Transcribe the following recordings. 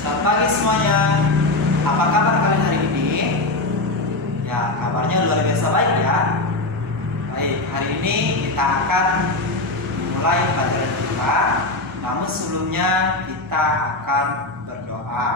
Selamat pagi semuanya. Apa kabar kalian hari ini? Ya, kabarnya luar biasa baik ya. Baik, hari ini kita akan mulai pelajaran kita. Namun sebelumnya kita akan berdoa.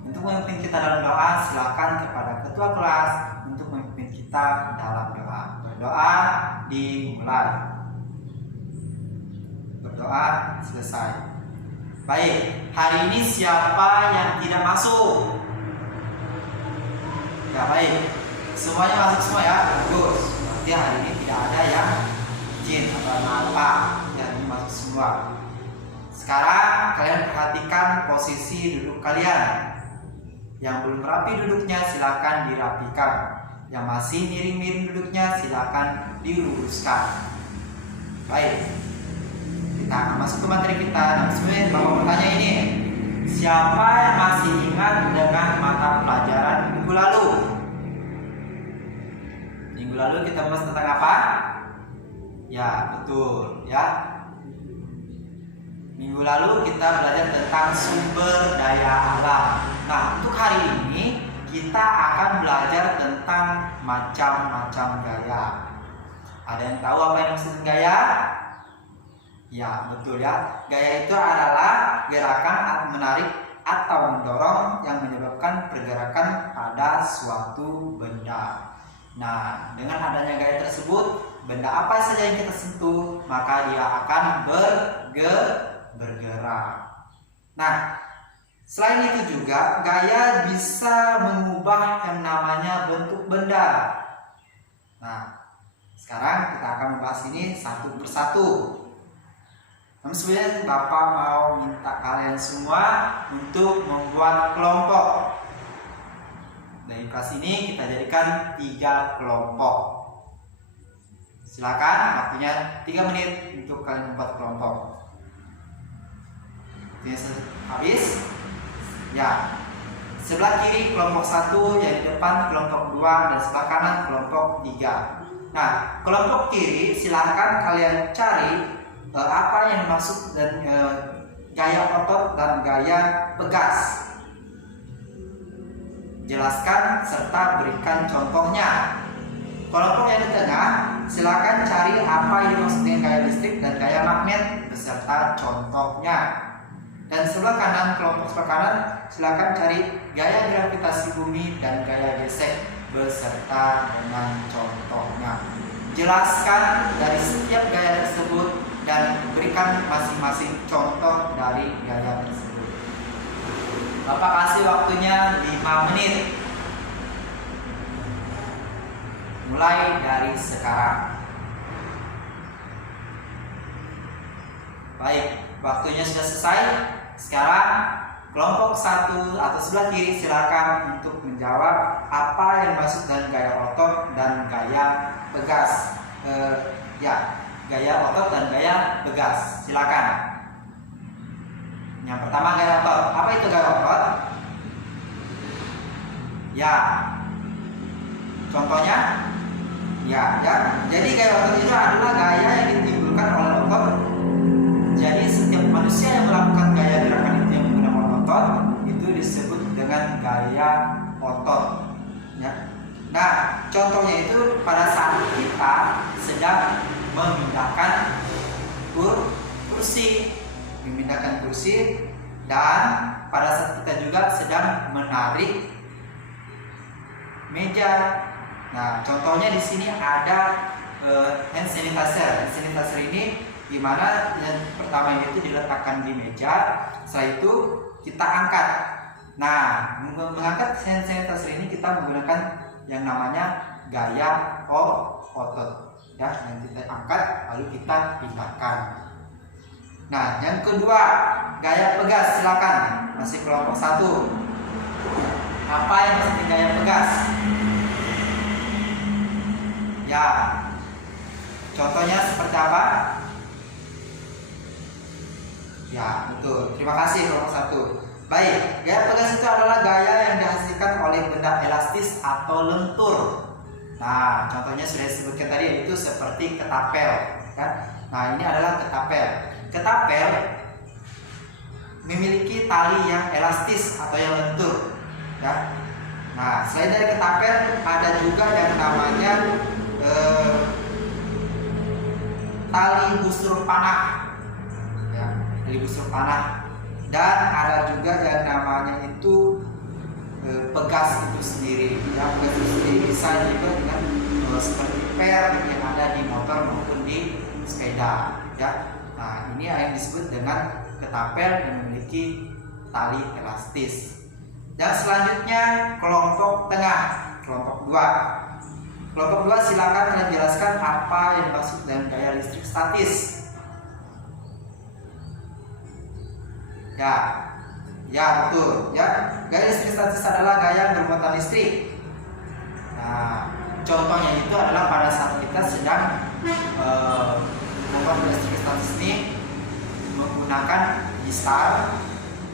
Untuk memimpin kita dalam doa, silakan kepada ketua kelas untuk memimpin kita dalam doa. Berdoa dimulai. Berdoa selesai. Baik, hari ini siapa yang tidak masuk? Ya baik, semuanya masuk semua ya, bagus. Berarti hari ini tidak ada yang izin atau apa, yang ini masuk semua. Sekarang kalian perhatikan posisi duduk kalian. Yang belum rapi duduknya silakan dirapikan. Yang masih miring-miring duduknya silakan diluruskan. Baik, kita akan masuk ke materi kita. Nah, sebenarnya Bapak bertanya ini, siapa yang masih ingat dengan mata pelajaran minggu lalu? Minggu lalu kita bahas tentang apa? Ya, betul ya. Minggu lalu kita belajar tentang sumber daya alam. Nah, untuk hari ini kita akan belajar tentang macam-macam gaya. Ada yang tahu apa yang maksud gaya? Ya, betul ya. Gaya itu adalah gerakan menarik atau mendorong yang menyebabkan pergerakan pada suatu benda. Nah, dengan adanya gaya tersebut, benda apa saja yang kita sentuh, maka dia akan bergerak. Nah, selain itu juga gaya bisa mengubah yang namanya bentuk benda. Nah, sekarang kita akan membahas ini satu persatu. Namun sebenarnya Bapak mau minta kalian semua untuk membuat kelompok. Dari kelas ini kita jadikan 3 kelompok. Silakan, waktunya 3 menit untuk kalian membuat kelompok. Habis? Ya. Sebelah kiri kelompok 1, yang di depan kelompok 2, dan sebelah kanan kelompok 3. Nah, kelompok kiri silakan kalian cari apa yang dimaksud dan gaya otot dan gaya pegas. Jelaskan serta berikan contohnya. Kelompok yang di tengah silakan cari apa yang dimaksud dengan gaya listrik dan gaya magnet beserta contohnya. Dan sebelah kanan, kelompok sebelah kanan silakan cari gaya gravitasi bumi dan gaya gesek beserta dengan contohnya. Jelaskan dari setiap gaya tersebut dan berikan masing-masing contoh dari gaya tersebut. Bapak kasih waktunya 5 menit. Mulai dari sekarang. Baik, waktunya sudah selesai. Sekarang kelompok 1 atau sebelah kiri silakan untuk menjawab apa yang dimaksud dengan gaya otot dan gaya pegas. Gaya otot dan gaya pegas. Silakan. Yang pertama gaya otot. Apa itu gaya otot? Ya. Contohnya? Ya. Jadi gaya otot itu adalah gaya yang ditimbulkan oleh otot. Jadi setiap manusia yang melakukan gaya gerakan itu yang menggunakan otot itu disebut dengan gaya otot. Ya. Nah, contohnya itu pada saat kita sedang memindahkan kursi, dan pada saat kita juga sedang menarik meja. Nah, contohnya di sini ada hand sanitizer. Hand sanitizer ini dimana yang pertama itu diletakkan di meja, setelah itu kita angkat. Nah, mengangkat hand sanitizer ini kita menggunakan yang namanya gaya otot. Ya, yang kita angkat lalu kita pindahkan. Nah, yang kedua gaya pegas. Silakan, masih kelompok 1. Apa yang maksudnya gaya pegas? Ya, contohnya seperti apa? Ya, betul. Terima kasih kelompok 1. Baik, gaya pegas itu adalah gaya yang dihasilkan oleh benda elastis atau lentur. Nah, contohnya sudah disebutkan tadi, itu seperti ketapel, kan? Nah, ini adalah ketapel. Ketapel memiliki tali yang elastis atau yang lentur, ya. Nah, selain dari ketapel ada juga yang namanya tali busur panah, ya, tali busur panah, dan ada juga yang namanya itu pegas itu sendiri, ya. Pegas itu sendiri bisa juga dengan seperti per yang ada di motor maupun di sepeda, ya. Nah, ini yang disebut dengan ketapel yang memiliki tali elastis. Dan selanjutnya kelompok tengah, kelompok 2. Kelompok 2 silakan kalian jelaskan apa yang dimaksud dengan gaya listrik statis. Ya betul, ya. Gaya listrik statis adalah gaya bermuatan listrik. Nah, contohnya itu adalah pada saat kita sedang membuat listrik statis ini menggunakan gitar,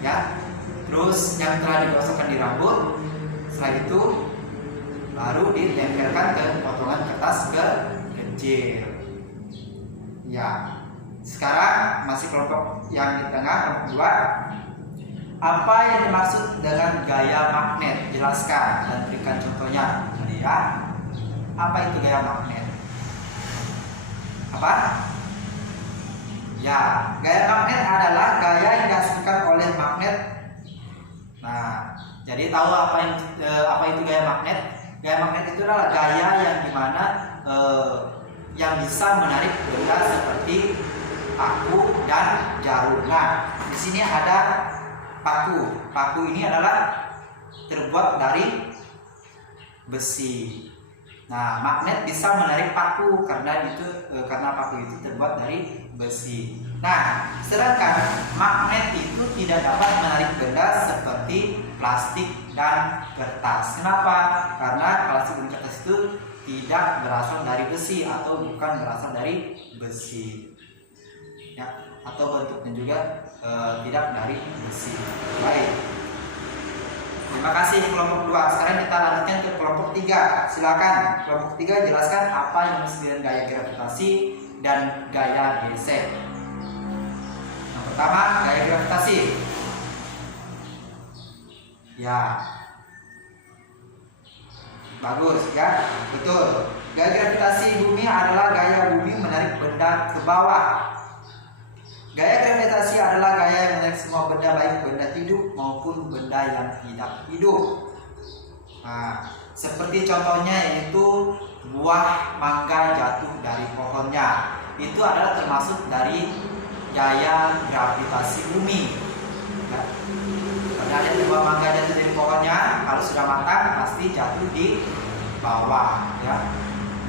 ya. Terus yang telah digosokkan di rambut, setelah itu baru ditempelkan ke potongan kertas kecil. Ya. Sekarang masih kelompok yang di tengah, kelompok 2. Apa yang dimaksud dengan gaya magnet? Jelaskan dan berikan contohnya. Ya. Apa itu gaya magnet? Apa? Ya, gaya magnet adalah gaya yang dihasilkan oleh magnet. Nah, jadi tahu apa itu gaya magnet? Gaya magnet itu adalah gaya yang dimana yang bisa menarik benda seperti paku dan jarum. Nah, di sini ada paku. Paku ini adalah terbuat dari besi. Nah, magnet bisa menarik paku karena paku itu terbuat dari besi. Nah, sedangkan magnet itu tidak dapat menarik benda seperti plastik dan kertas. Kenapa? Karena plastik dan kertas itu tidak berasal dari besi atau bukan berasal dari besi, ya, atau bentuknya juga tidak dari besi. Baik. Terima kasih kelompok 2. Sekarang kita lanjutkan ke kelompok 3. Silakan kelompok 3 jelaskan apa yang dimaksud dengan gaya gravitasi dan gaya gesek. Yang pertama, gaya gravitasi. Ya. Bagus, ya. Betul. Gaya gravitasi bumi adalah gaya bumi menarik benda ke bawah. Gaya gravitasi adalah gaya yang menarik semua benda, baik benda hidup maupun benda yang tidak hidup. Nah, seperti contohnya yaitu buah mangga jatuh dari pohonnya. Itu adalah termasuk dari gaya gravitasi bumi. Ya. Pada ada buah mangga jatuh dari pohonnya, kalau sudah matang pasti jatuh di bawah. Ya.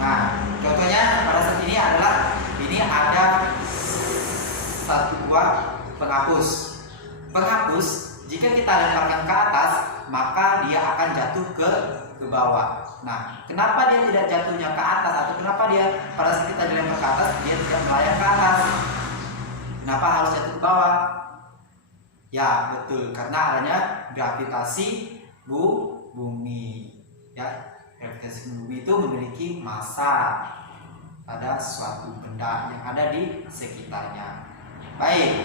Nah, contohnya pada saat ini adalah ada satu buah penghapus. Penghapus jika kita lemparkan ke atas, maka dia akan jatuh ke bawah. Nah, kenapa dia tidak jatuhnya ke atas, atau kenapa dia pada saat kita dilempar ke atas dia tidak melayang ke atas? Kenapa harus jatuh ke bawah? Ya, betul, karena adanya gravitasi bumi. Ya, gravitasi bumi itu memiliki massa pada suatu benda yang ada di sekitarnya. Baik,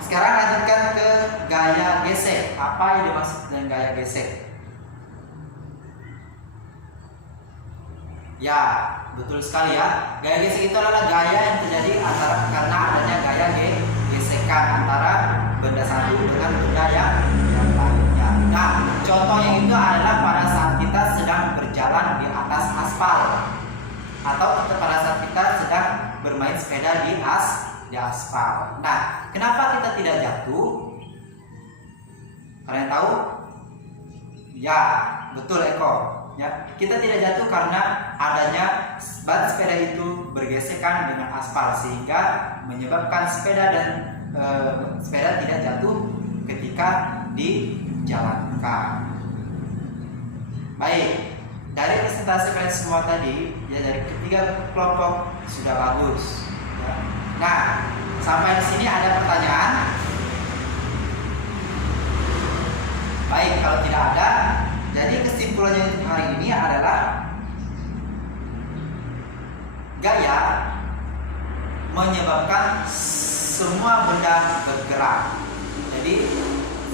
sekarang lanjutkan ke gaya gesek. Apa yang dimaksud dengan gaya gesek? Ya, betul sekali ya. Gaya gesek itu adalah gaya yang terjadi karena adanya gaya gesekan antara benda satu dengan benda yang lainnya. Nah, contohnya itu adalah pada saat kita sedang berjalan di atas aspal, atau pada saat kita sedang bermain sepeda di aspal. Nah, kenapa kita tidak jatuh? Kalian tahu? Ya, betul Eko. Ya, kita tidak jatuh karena adanya ban sepeda itu bergesekan dengan aspal, sehingga menyebabkan sepeda tidak jatuh ketika dijalankan. Baik, dari presentasi kalian semua tadi, ya, dari ketiga kelompok sudah bagus. Ya. Nah, sampai di sini ada pertanyaan? Baik, kalau tidak ada, jadi kesimpulannya untuk hari ini adalah gaya menyebabkan semua benda bergerak. Jadi Jadi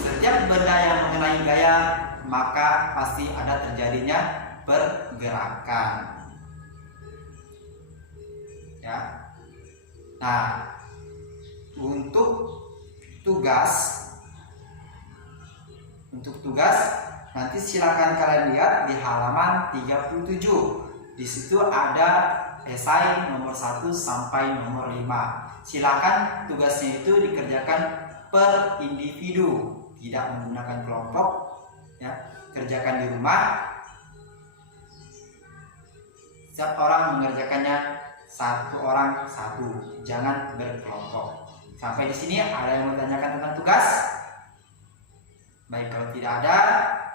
setiap benda yang mengenai gaya maka pasti ada terjadinya pergerakan. Ya. Nah, untuk tugas nanti silakan kalian lihat di halaman 37. Di situ ada esai nomor 1 sampai nomor 5. Silakan tugasnya itu dikerjakan per individu, tidak menggunakan kelompok, ya. Kerjakan di rumah. Setiap orang mengerjakannya satu orang satu, jangan berkelompok. Sampai di sini ada yang mau tanyakan tentang tugas? Baik, kalau tidak ada,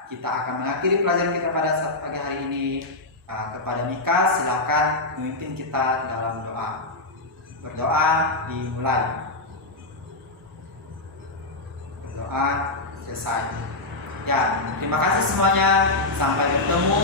kita akan mengakhiri pelajaran kita pada saat pagi hari ini. Kepada Mika, silakan memimpin kita dalam doa. Berdoa dimulai. Berdoa selesai. Ya, terima kasih semuanya. Sampai bertemu